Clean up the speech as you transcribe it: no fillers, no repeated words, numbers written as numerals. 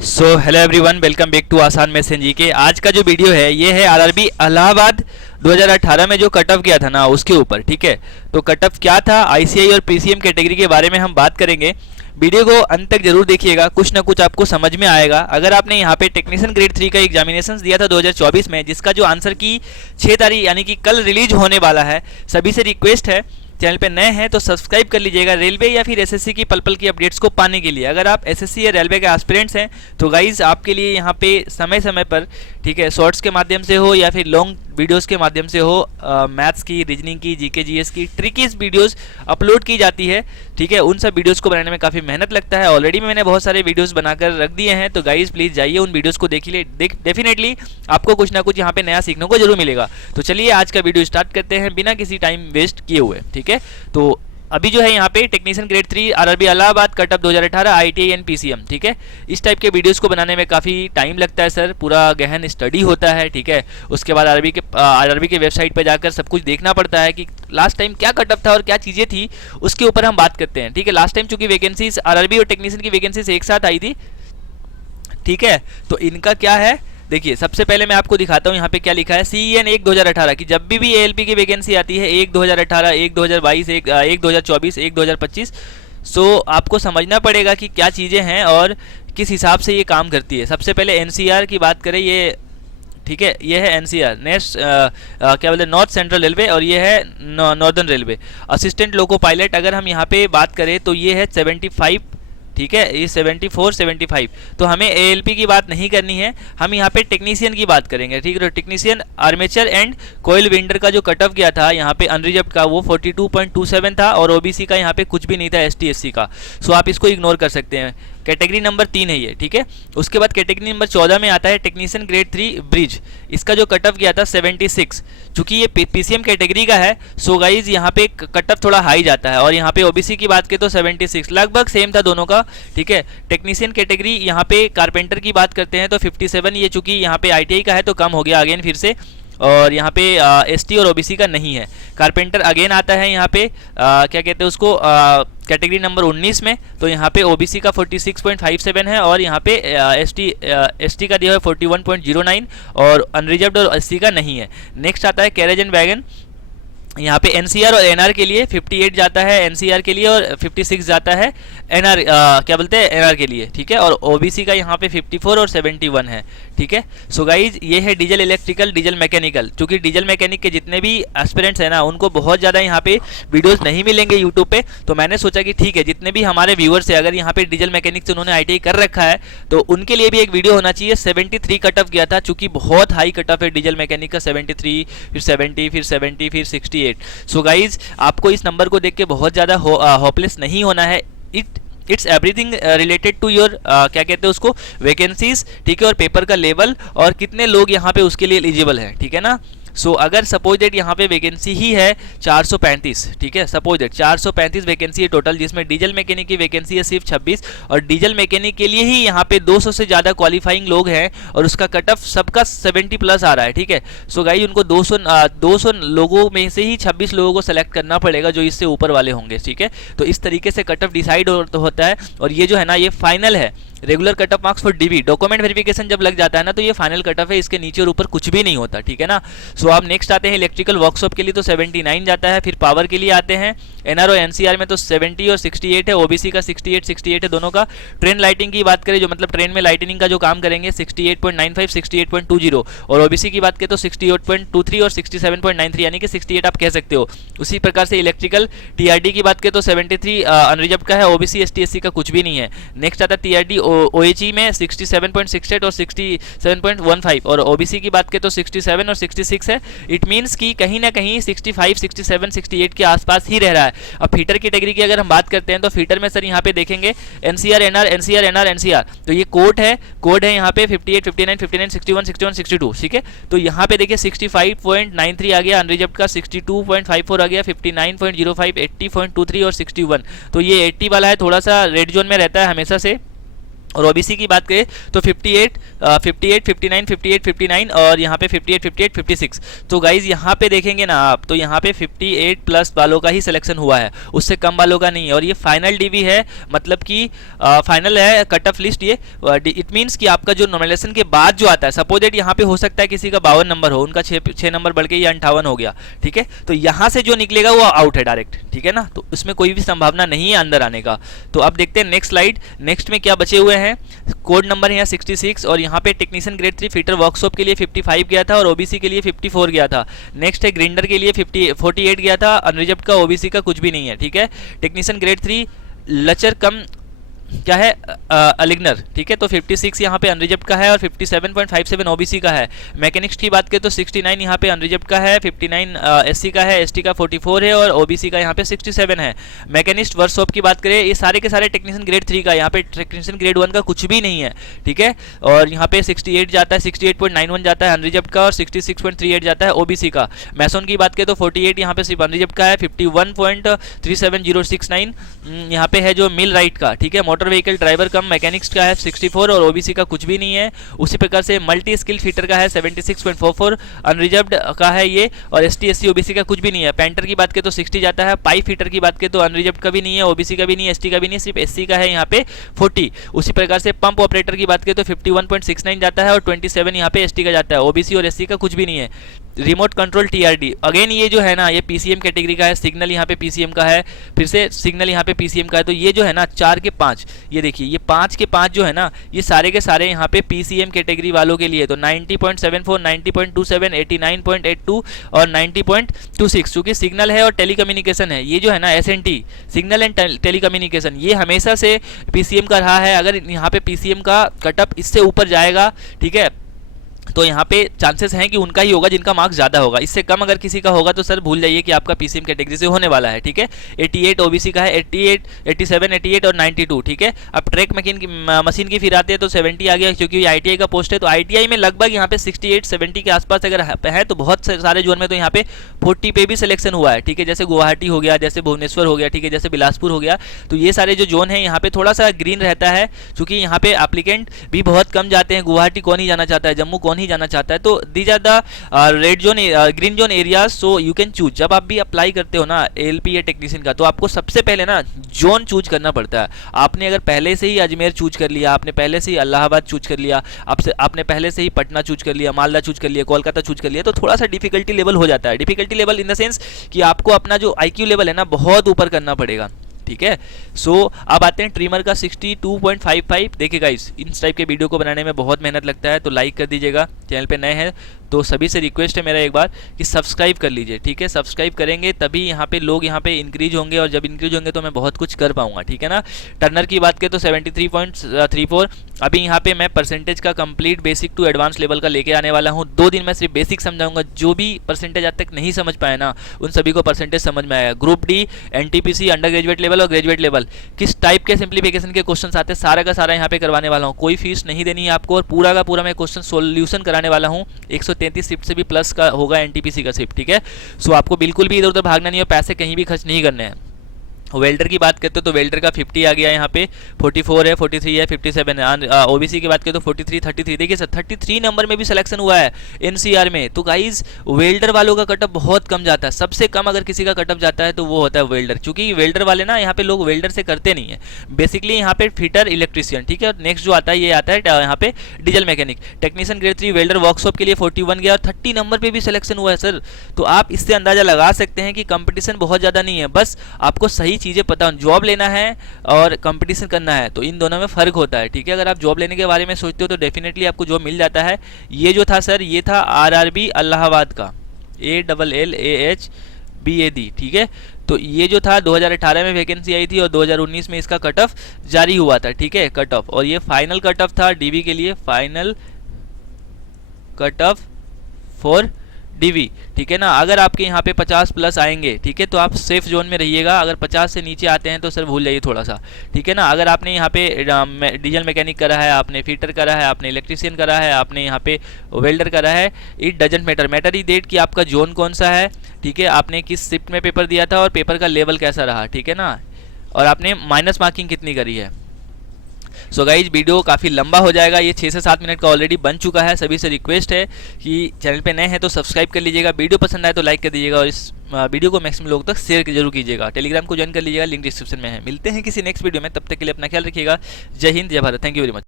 So hello everyone, welcome back to आसान message G K. आज का जो वीडियो है ये है आरआरबी इलाहाबाद 2018 में जो कट ऑफ किया था ना उसके ऊपर। ठीक है, तो कट ऑफ क्या था, आईसीआई और पीसीएम कैटेगरी के बारे में हम बात करेंगे। वीडियो को अंत तक जरूर देखिएगा, कुछ ना कुछ आपको समझ में आएगा। अगर आपने यहाँ पे टेक्नीशियन ग्रेड 3 का एग्जामिनेशन दिया था 2024 में, जिसका जो आंसर की 6 तारीख यानी कि कल रिलीज होने वाला है, सभी से रिक्वेस्ट है चैनल पे नए हैं तो सब्सक्राइब कर लीजिएगा रेलवे या फिर एसएससी की पल पल की अपडेट्स को पाने के लिए। अगर आप एसएससी या रेलवे के एस्पिरेंट्स हैं तो गाइज आपके लिए यहाँ पे समय समय पर, ठीक है, शॉर्ट्स के माध्यम से हो या फिर लॉन्ग वीडियोस के माध्यम से हो, मैथ्स की, रीजनिंग की, जीके जीएस की ट्रिकीज वीडियोस अपलोड की जाती है। ठीक है, उन सब वीडियोस को बनाने में काफ़ी मेहनत लगता है। ऑलरेडी मैंने बहुत सारे वीडियोस बनाकर रख दिए हैं, तो गाइज प्लीज़ जाइए उन वीडियोस को देखिए। डेफिनेटली आपको कुछ ना कुछ यहाँ पे नया सीखने को जरूर मिलेगा। तो चलिए आज का वीडियो स्टार्ट करते हैं बिना किसी टाइम वेस्ट किए हुए। ठीक है, तो अभी जो है यहाँ पे technician grade 3 RRB Allahabad cut off 2018 ITI and PCM. ठीक है, इस टाइप के वीडियोस को बनाने में काफ़ी टाइम लगता है सर, पूरा गहन स्टडी होता है। ठीक है, उसके बाद आरआरबी के वेबसाइट पर जाकर सब कुछ देखना पड़ता है कि लास्ट टाइम क्या कट ऑफ था और क्या चीज़ें थी, उसके ऊपर हम बात करते हैं। ठीक है, लास्ट टाइम चूंकि वैकेंसीज आरआरबी और टेक्नीशियन की वैकेंसीज एक साथ आई थी। ठीक है, तो इनका क्या है, देखिए सबसे पहले मैं आपको दिखाता हूँ यहाँ पे क्या लिखा है। CEN 1 2018 की जब भी एएलपी की वैकेंसी आती है, 1 2018, 1 2022, 1 2024, 1 2025, सो आपको समझना पड़ेगा कि क्या चीज़ें हैं और किस हिसाब से ये काम करती है। सबसे पहले एनसीआर की बात करें, ये ठीक है, ये है एनसीआर नेक्स्ट क्या बोलते हैं, नॉर्थ सेंट्रल रेलवे, और ये है northern railway. Assistant loco pilot अगर हम यहाँ पे बात करें तो ये है 75। ठीक है, ये 74 75। तो हमें एएलपी की बात नहीं करनी है, हम यहाँ पे टेक्नीशियन की बात करेंगे। ठीक है, तो technician armature and coil winder का जो कट ऑफ गया था यहाँ पे अनरिजर्व्ड का, वो 42.27 था, और ओबीसी का यहाँ पे कुछ भी नहीं था, एसटी एससी का। सो आप इसको इग्नोर कर सकते हैं। कैटेगरी नंबर 3 है ये। ठीक है, उसके बाद कैटेगरी नंबर 14 में आता है टेक्नीशियन ग्रेड 3 ब्रिज। इसका जो कट ऑफ गया था 76। चूंकि ये पीसीएम कैटेगरी का है, सो गाइज यहाँ पे कट ऑफ थोड़ा हाई जाता है, और यहाँ पे ओबीसी की बात करें तो 76, लगभग सेम था दोनों का। ठीक है, टेक्नीशियन कैटेगरी यहाँ पे कारपेंटर की बात करते हैं तो 57, ये चूंकि यहाँ पे आईटीआई का है तो कम हो गया अगेन फिर से, और यहाँ पे एसटी और ओबीसी का नहीं है। कारपेंटर अगेन आता है यहाँ पे क्या कहते हैं उसको, कैटेगरी नंबर 19 में, तो यहाँ पे ओबीसी का 46.57 है, और यहाँ पे एसटी का दिया है 41.09, और अनरिजर्व्ड और एससी का नहीं है। नेक्स्ट आता है कैरेज एंड वैगन। यहाँ पे एनसीआर और एनआर के लिए 58 जाता है एनसीआर के लिए, और 56 जाता है एनआर क्या बोलते हैं एनआर के लिए। ठीक है, और ओबीसी का यहाँ पे 54 और 71 है। ठीक है, सो गाइज ये है डीजल इलेक्ट्रिकल, डीजल मैकेनिकल। क्योंकि डीजल मैकेनिक के जितने भी एस्पिरेंट्स हैं ना, उनको बहुत ज़्यादा यहाँ पे वीडियोस नहीं मिलेंगे यूट्यूब पे, तो मैंने सोचा कि ठीक है, जितने भी हमारे व्यूअर्स हैं अगर यहाँ पे डीजल मैकेनिक से उन्होंने आईटीआई कर रखा है तो उनके लिए भी एक वीडियो होना चाहिए। 73 कट ऑफ गया था, चूंकि बहुत हाई कट ऑफ है डीजल मैकेनिक का, 73, फिर 70, फिर 70, फिर 68। सो गाइज आपको इस नंबर को देख के बहुत ज़्यादा होपलेस नहीं होना है। It's everything related to your क्या कहते हैं उसको, वैकेंसीज। ठीक है, और पेपर का लेवल और कितने लोग यहाँ पे उसके लिए एलिजिबल है। ठीक है ना, सो अगर सपोज दैट यहाँ पे वैकेंसी ही है 435, ठीक है, सपोज दैट 435 वैकेंसी है टोटल, जिसमें डीजल मैकेनिक की वैकेंसी है सिर्फ 26, और डीजल मैकेनिक के लिए ही यहाँ पे 200 से ज़्यादा क्वालिफाइंग लोग हैं, और उसका कट ऑफ सबका 70 प्लस आ रहा है। ठीक है, सो गाइस उनको 200 लोगों में से ही 26 लोगों को सेलेक्ट करना पड़ेगा जो इससे ऊपर वाले होंगे। ठीक है, तो इस तरीके से कट ऑफ डिसाइड होता है, और ये जो है ना ये फाइनल है। Regular cut off marks for dB, document verification जब लग जाता है ना तो ये फाइनल कट ऑफ है, इसके नीचे और ऊपर कुछ भी नहीं होता। ठीक है ना, सो आप नेक्स्ट आते हैं इलेक्ट्रिकल वर्कशॉप के लिए तो 79 जाता है, फिर पावर के लिए आते हैं एनआर और एनसीआर में तो 70 और 68 है, ओबीसी का 68 है दोनों का। ट्रेन लाइटिंग की बात करें, जो मतलब ट्रेन में लाइटिनिंग का जो काम करेंगे, 68.95, 68.20, और ओबीसी की बात करें तो 68.23 और 67.93, यानी कि 68 आप कह सकते हो। उसी प्रकार से इलेक्ट्रिकल टीआरडी की बात करें तो 73 अनरिजर्व्ड का है, ओबीसी एसटी एससी का कुछ भी नहीं है। नेक्स्ट आता है टीआरडी ओएचई में 67.68 और 67.15, और ओबीसी की बात करें तो 67 और 66 है। इट मीन्स कि कहीं ना कहीं 65, 67, 68 के आसपास ही रह रहा है। अब फीटर कैटेगरी की अगर हम बात करते हैं तो फीटर में सर यहाँ पे देखेंगे NCR NR NCR NR NCR, तो ये कोड है यहाँ पे 58, 59, 59, 61, 61, 62। ठीक है, तो यहाँ पे देखिए 65.93 आ गया अनरिजर्व्ड का, 62.54 आ गया, 59.05, 80.23 और 61। तो ये 80 वाला है, थोड़ा सा रेड जोन में रहता है हमेशा से। और ओबीसी की बात करें तो 58, 58, 59, 58, 59 और यहाँ पे 58, 58, 56। तो गाइज यहाँ पे देखेंगे ना आप, तो यहाँ पे 58 प्लस वालों का ही सिलेक्शन हुआ है, उससे कम वालों का नहीं है। और ये फाइनल डीवी है, मतलब कि फाइनल है कट ऑफ लिस्ट ये। इट मीन्स कि आपका जो नॉमिनेशन के बाद जो आता है, सपोज दैट यहाँ पे हो सकता है किसी का 52 नंबर हो, उनका 6 नंबर बढ़ के ये 58 हो गया, ठीक है। तो यहाँ से जो निकलेगा वो आउट है डायरेक्ट, ठीक है ना, तो इसमें कोई भी संभावना नहीं है अंदर आने का। तो अब देखते हैं नेक्स्ट स्लाइड, नेक्स्ट में क्या बचे हुए हैं। कोड नंबर है यहाँ 66 और यहाँ पे टेक्नीशियन ग्रेड 3 फिटर वर्कशॉप के लिए 55 गया था और ओबीसी के लिए 54 गया था। नेक्स्ट है ग्रिंडर के लिए 48 गया था, अनरिजर्व्ड का ओबीसी का कुछ भी नहीं है, ठीक है। टेक्नीशियन ग्रेड 3 लचर कम क्या है अलिग्नर, ठीक है, तो 56 यहाँ पे अनरिजर्व्ड का है और 57.57 ओबीसी का है। मैकेनिक्स की बात करें तो 69 यहाँ पे अनरिजर्व्ड का है, 59 एससी का है, एसटी का 44 है और ओबीसी का यहाँ पे 67 है। मैकेनिस्ट वर्कशॉप की बात करें, ये सारे के सारे टेक्नीशियन ग्रेड 3 का, यहाँ पे टेक्नीशियन ग्रेड 1 का कुछ भी नहीं है, ठीक है। और यहाँ पे 68 जाता है, 68.91 जाता है अनरिजर्व्ड का और 66.38 जाता है ओबीसी का। मैसोन की बात करें तो 48 यहाँ पे सिर्फ अनरिजर्व्ड का है, 51.37069 यहाँ पे है जो मिल राइट का, ठीक है। मोटर व्हीकल ड्राइवर कम मैकेनिक्स का है 64 और ओबीसी का कुछ भी नहीं है। उसी प्रकार से मल्टी स्किल फिटर का है 76.44 अनरिजर्व्ड का है ये, और एसटी एससी ओबीसी का कुछ भी नहीं है। पेंटर की बात करें तो 60 जाता है। पाइप फिटर की बात करें तो अनरिजर्व्ड का भी नहीं है, ओबीसी का भी नहीं है, एसटी का भी नहीं है, सिर्फ एससी का है यहाँ पे 40। उसी प्रकार से पंप ऑपरेटर की बात करें तो 51.69 जाता है और 27 यहाँ पे एसटी का जाता है, ओबीसी और एससी का कुछ भी नहीं है। रिमोट कंट्रोल टीआरडी अगेन ये जो है ना, ये पीसीएम कैटेगरी का है, सिग्नल यहाँ पे पीसीएम का है, फिर से सिग्नल यहाँ पे पीसीएम का है। तो ये जो है ना 4 के 5, ये देखिए ये 5 के 5 जो है ना, ये सारे के सारे यहाँ पे पीसीएम कैटेगरी वालों के लिए। तो 90.74, 90.27, 89.82 और 90.26, चूंकि सिग्नल है और टेलीकम्युनिकेशन है, ये जो है ना एसएनटी सिग्नल एंड टेलीकम्युनिकेशन, ये हमेशा से पीसीएम का रहा है। अगर यहाँ पे पीसीएम का कटअप इससे ऊपर जाएगा, ठीक है, तो यहाँ पे चांसेस हैं कि उनका ही होगा जिनका मार्क्स ज़्यादा होगा। इससे कम अगर किसी का होगा तो सर भूल जाइए कि आपका पीसीएम कैटेगरी से होने वाला है, ठीक है। 88 ओबीसी का है, 88, 87, 88 और 92, ठीक है। अब ट्रैक मशीन की फिर आते हैं तो 70 आ गया, क्योंकि आईटीआई का पोस्ट है। तो आईटीआई में लगभग यहाँ पे 68, 70 के आसपास अगर है तो बहुत सारे जोन में तो यहाँ पे 40 पे भी सिलेक्शन हुआ है, ठीक है। जैसे गुवाहाटी हो गया, जैसे भुवनेश्वर हो गया, ठीक है, जैसे बिलासपुर हो गया। तो ये सारे जो जोन है यहाँ पे थोड़ा सा ग्रीन रहता है, क्योंकि यहाँ पे एप्लीकेंट भी बहुत कम जाते हैं। गुवाहाटी कौन ही जाना चाहता है, जम्मू कौन ही जाना चाहता है। तो these are the red zone, green zone areas, so you can choose. जब आप भी अप्लाई करते हो ना एलपी या टेक्नीशियन का, तो आपको सबसे पहले ना जोन चूज करना पड़ता है। आपने अगर पहले से ही अजमेर चूज कर लिया, आपने पहले से ही इलाहाबाद चूज कर लिया, आपने पहले से ही पटना चूज कर लिया, मालदा चूज कर लिया, कोलकाता चूज कर लिया, तो थोड़ा सा डिफिकल्टी लेवल हो जाता है। Difficulty level in the sense कि आपको अपना जो आईक्यू लेवल है ना बहुत ऊपर करना पड़ेगा, ठीक है। सो अब आते हैं ट्रिमर का 62.55। देखिए गाइस, इस टाइप के वीडियो को बनाने में बहुत मेहनत लगता है, तो लाइक कर दीजिएगा। चैनल पे नए हैं तो सभी से रिक्वेस्ट है मेरा एक बार कि सब्सक्राइब कर लीजिए, ठीक है। सब्सक्राइब करेंगे तभी यहाँ पे लोग यहाँ पे इंक्रीज होंगे, और जब इंक्रीज होंगे तो मैं बहुत कुछ कर पाऊंगा, ठीक है ना। टर्नर की बात करें तो 73.34। अभी यहाँ पे मैं परसेंटेज का complete basic to advance level का लेके आने वाला हूँ। 2 दिन में सिर्फ बेसिक समझाऊंगा, जो भी परसेंटेज आज तक नहीं समझ पाया ना उन सभी को परसेंटेज समझ में आएगा। Group D, NTPC, under graduate level और ग्रेजुएट लेवल किस टाइप के सिंप्लीफिकेशन के क्वेश्चन आते हैं सारा का सारा यहाँ पे करवाने वाला हूँ। कोई फीस नहीं देनी है आपको, और पूरा का पूरा मैं क्वेश्चन सोल्यूशन कराने वाला हूँ। 133 शिफ्ट से भी प्लस का होगा एनटीपीसी का शिफ्ट, ठीक है। सो आपको बिल्कुल भी इधर उधर भागना नहीं है, पैसे कहीं भी खर्च नहीं करने हैं। वेल्डर की बात करते हो तो वेल्डर का 50 आ गया यहाँ पे, 44 है, 43 है, 57 है। ओबीसी की बात करें तो 43, 33, देखिए सर 33 नंबर में भी सिलेक्शन हुआ है एनसीआर में। तो गाइज वेल्डर वालों का कटअप बहुत कम जाता है, सबसे कम अगर किसी का कटअप जाता है तो वो होता है वेल्डर, क्योंकि वेल्डर वाले ना यहाँ पे लोग वेल्डर से करते नहीं है, बेसिकली यहाँ पे फिटर, इलेक्ट्रीशियन, ठीक है। और नेक्स्ट जो आता है ये आता है यहाँ पे diesel mechanic. Technician grade 3 welder workshop के लिए 41 गया और 30 नंबर पे भी सिलेक्शन हुआ है सर। तो आप इससे अंदाजा लगा सकते हैं कि कंपटीशन बहुत ज़्यादा नहीं है, बस आपको सही चीज़ें पता हो। जॉब लेना है और कंपटीशन करना है, तो इन दोनों में फ़र्क होता है, ठीक है। अगर आप जॉब लेने के बारे में सोचते हो तो डेफिनेटली आपको जॉब मिल जाता है। ये जो था सर, ये था आरआरबी इलाहाबाद का, ALLAHBAD, ठीक है। तो ये जो था 2018 में वैकेंसी आई थी और 2019 में इसका कट ऑफ जारी हुआ था, ठीक है, कट ऑफ। और ये फाइनल कट ऑफ था डीवी के लिए, final cut off for DV, ठीक है ना। अगर आपके यहाँ पे 50 प्लस आएंगे, ठीक है, तो आप सेफ जोन में रहिएगा। अगर 50 से नीचे आते हैं तो सर भूल जाइए थोड़ा सा, ठीक है ना। अगर आपने यहाँ पे डीजल मैकेनिक करा है, आपने फिटर करा है, आपने इलेक्ट्रीशियन करा है, आपने यहाँ पे वेल्डर करा है, इट डजंट मैटर, मैटर ही डेट कि आपका जोन कौन सा है, ठीक है, आपने किस शिफ्ट में पेपर दिया था और पेपर का लेवल कैसा रहा, ठीक है ना, और आपने माइनस मार्किंग कितनी करी है। सो गाइज वीडियो काफ़ी लंबा हो जाएगा, ये 6 से 7 मिनट का ऑलरेडी बन चुका है। सभी से रिक्वेस्ट है कि चैनल पे नए हैं तो सब्सक्राइब कर लीजिएगा, वीडियो पसंद आए तो लाइक कर दीजिएगा और इस वीडियो को मैक्सिमम लोगों तक शेयर जरूर कीजिएगा। टेलीग्राम को ज्वाइन कर लीजिएगा, लिंक डिस्क्रिप्शन में है। मिलते हैं किसी नेक्स्ट वीडियो में, तब तक के लिए अपना ख्याल रखिएगा। जय हिंद, जय Bharat, thank you very much.